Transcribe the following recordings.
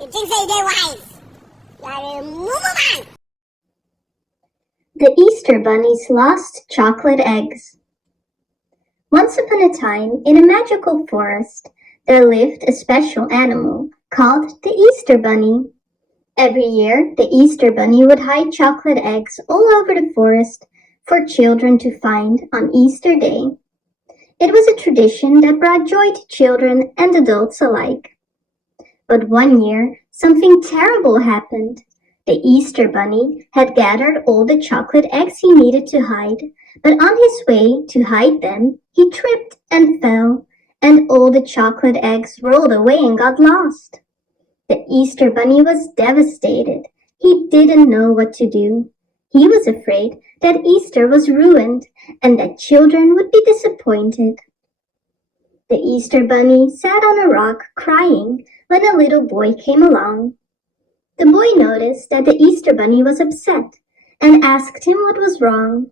You think they're wise? Gotta move on. The Easter Bunny's Lost Chocolate Eggs. Once upon a time, in a magical forest, there lived a special animal called the Easter Bunny. Every year, the Easter Bunny would hide chocolate eggs all over the forest for children to find on Easter Day. It was a tradition that brought joy to children and adults alike. But one year, something terrible happened. The Easter Bunny had gathered all the chocolate eggs he needed to hide, but on his way to hide them, he tripped and fell, and all the chocolate eggs rolled away and got lost. The Easter Bunny was devastated. He didn't know what to do. He was afraid that Easter was ruined and that children would be disappointed. The Easter Bunny sat on a rock crying when a little boy came along. The boy noticed that the Easter Bunny was upset and asked him what was wrong.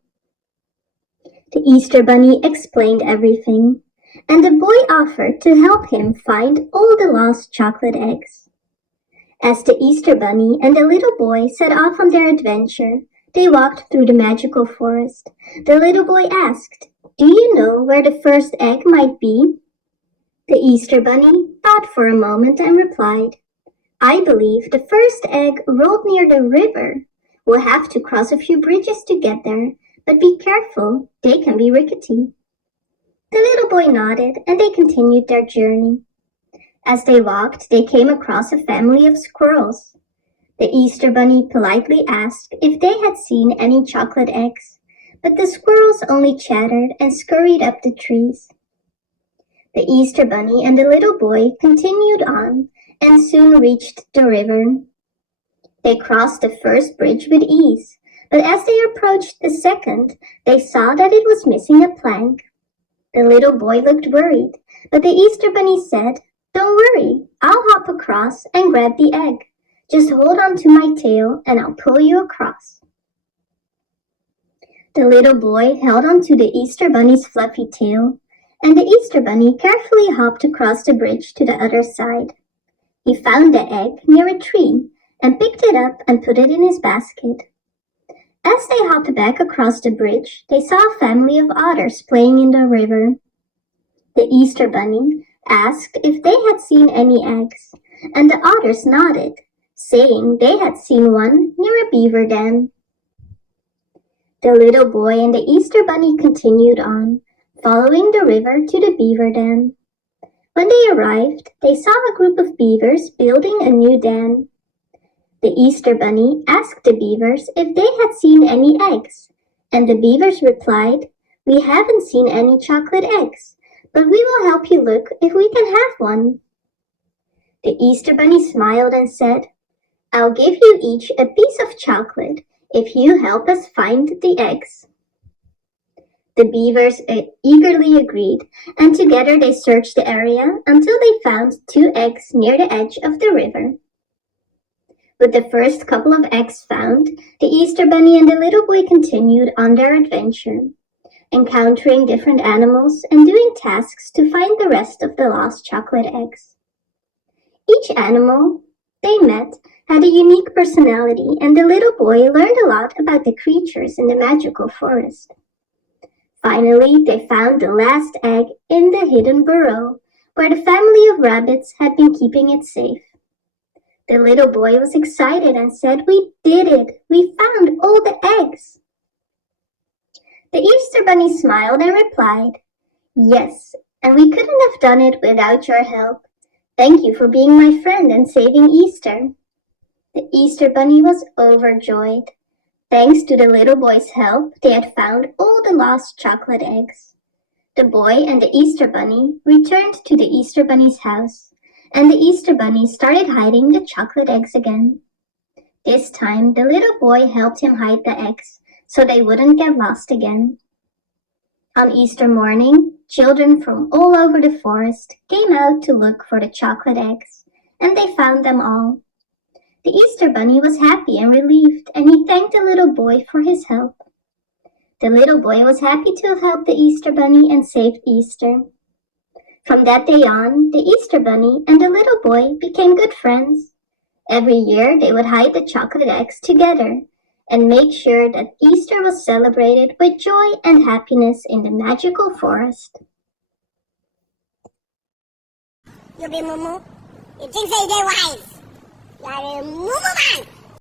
The Easter Bunny explained everything, and the boy offered to help him find all the lost chocolate eggs. As the Easter Bunny and the little boy set off on their adventure, they walked through the magical forest. The little boy asked, "Do you know where the first egg might be?" The Easter Bunny thought for a moment and replied, "I believe the first egg rolled near the river. We'll have to cross a few bridges to get there, but be careful, they can be rickety." The little boy nodded and they continued their journey. As they walked, they came across a family of squirrels. The Easter Bunny politely asked if they had seen any chocolate eggs, but the squirrels only chattered and scurried up the trees. The Easter Bunny and the little boy continued on and soon reached the river. They crossed the first bridge with ease, but as they approached the second, they saw that it was missing a plank. The little boy looked worried, but the Easter Bunny said, "Don't worry, I'll hop across and grab the egg. Just hold on to my tail and I'll pull you across." The little boy held on to the Easter Bunny's fluffy tail, and the Easter Bunny carefully hopped across the bridge to the other side. He found the egg near a tree and picked it up and put it in his basket. As they hopped back across the bridge, they saw a family of otters playing in the river. The Easter Bunny asked if they had seen any eggs, and the otters nodded, saying they had seen one near a beaver dam. The little boy and the Easter Bunny continued on, following the river to the beaver dam. When they arrived, they saw a group of beavers building a new dam. The Easter Bunny asked the beavers if they had seen any eggs, and the beavers replied, "We haven't seen any chocolate eggs, but we will help you look if we can have one." The Easter Bunny smiled and said, "I'll give you each a piece of chocolate if you help us find the eggs." The beavers eagerly agreed, and together they searched the area until they found 2 eggs near the edge of the river. With the first couple of eggs found, the Easter Bunny and the little boy continued on their adventure, encountering different animals and doing tasks to find the rest of the lost chocolate eggs. Each animal they met had a unique personality, and the little boy learned a lot about the creatures in the magical forest. Finally, they found the last egg in the hidden burrow, where the family of rabbits had been keeping it safe. The little boy was excited and said, "We did it! We found all the eggs!" The Easter Bunny smiled and replied, "Yes, and we couldn't have done it without your help. Thank you for being my friend and saving Easter." The Easter Bunny was overjoyed. Thanks to the little boy's help, they had found all the lost chocolate eggs. The boy and the Easter Bunny returned to the Easter Bunny's house, and the Easter Bunny started hiding the chocolate eggs again. This time, the little boy helped him hide the eggs so they wouldn't get lost again. On Easter morning, children from all over the forest came out to look for the chocolate eggs, and they found them all. The Easter Bunny was happy and relieved, and he thanked the little boy for his help. The little boy was happy to have helped the Easter Bunny and saved Easter. From that day on, the Easter Bunny and the little boy became good friends. Every year they would hide the chocolate eggs together and make sure that Easter was celebrated with joy and happiness in the magical forest. You be Mumu? You think they wise? You are a Mumu man!